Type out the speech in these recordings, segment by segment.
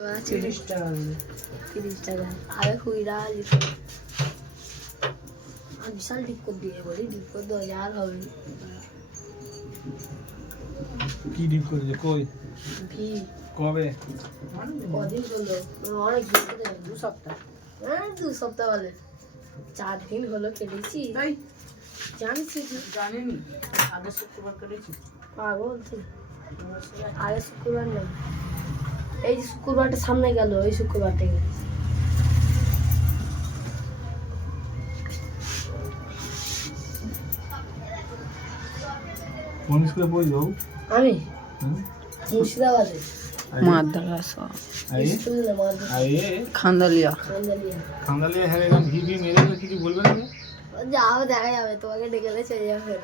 30 টাকা 30 টাকা আরে কুইরা বিশাল ডিপ করে দিয়ে বলি ডিপ করে 2000 হবে কি ডিপ করেছে কই ভি কবে কদিন হলো অনেক দিন ধরে 2 সপ্তাহ 2 সপ্তাহ বলে 4 দিন হলো কেটেছি তাই জানিস জানেনি আগে শুক্রবার করেছি পাগল তুই আরে শুক্রবার না এই যে শুক্রবারটা সামনে গেল এই শুক্রবার থেকে কোন স্কুলে পড়ি বাবু আমি মুর্শিদাবাদে মাদ্রাসা স্কুল না মাদ্রাসা আরে খান্দালিয়া খান্দালিয়া খান্দালে হ্যাঁ এরকম ভি ভি মেরে দিলে কিছু বলবে না যাও দেখা যাবে তোমাকে ডেকেলে চলে যাবে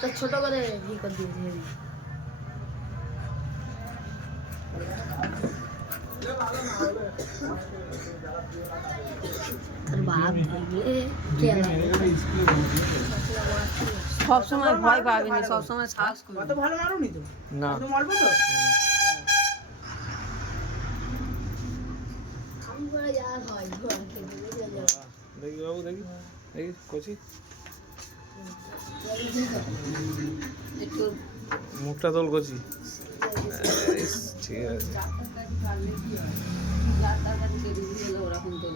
তো ছোট করে ভি করে দিয়েছি তোর বাপ দেখলে কে সব সময় ভয় পাবিনি সব সময় সাহস করবি কত ভালো মারুনি তো না তো মারবো তো কাম করে যাওয়ার হয় দেখি বাবু দেখি দেখি কচি একটু মুখটা তোল কচি ঠিক আছে যার তার কাছে ওরকম তো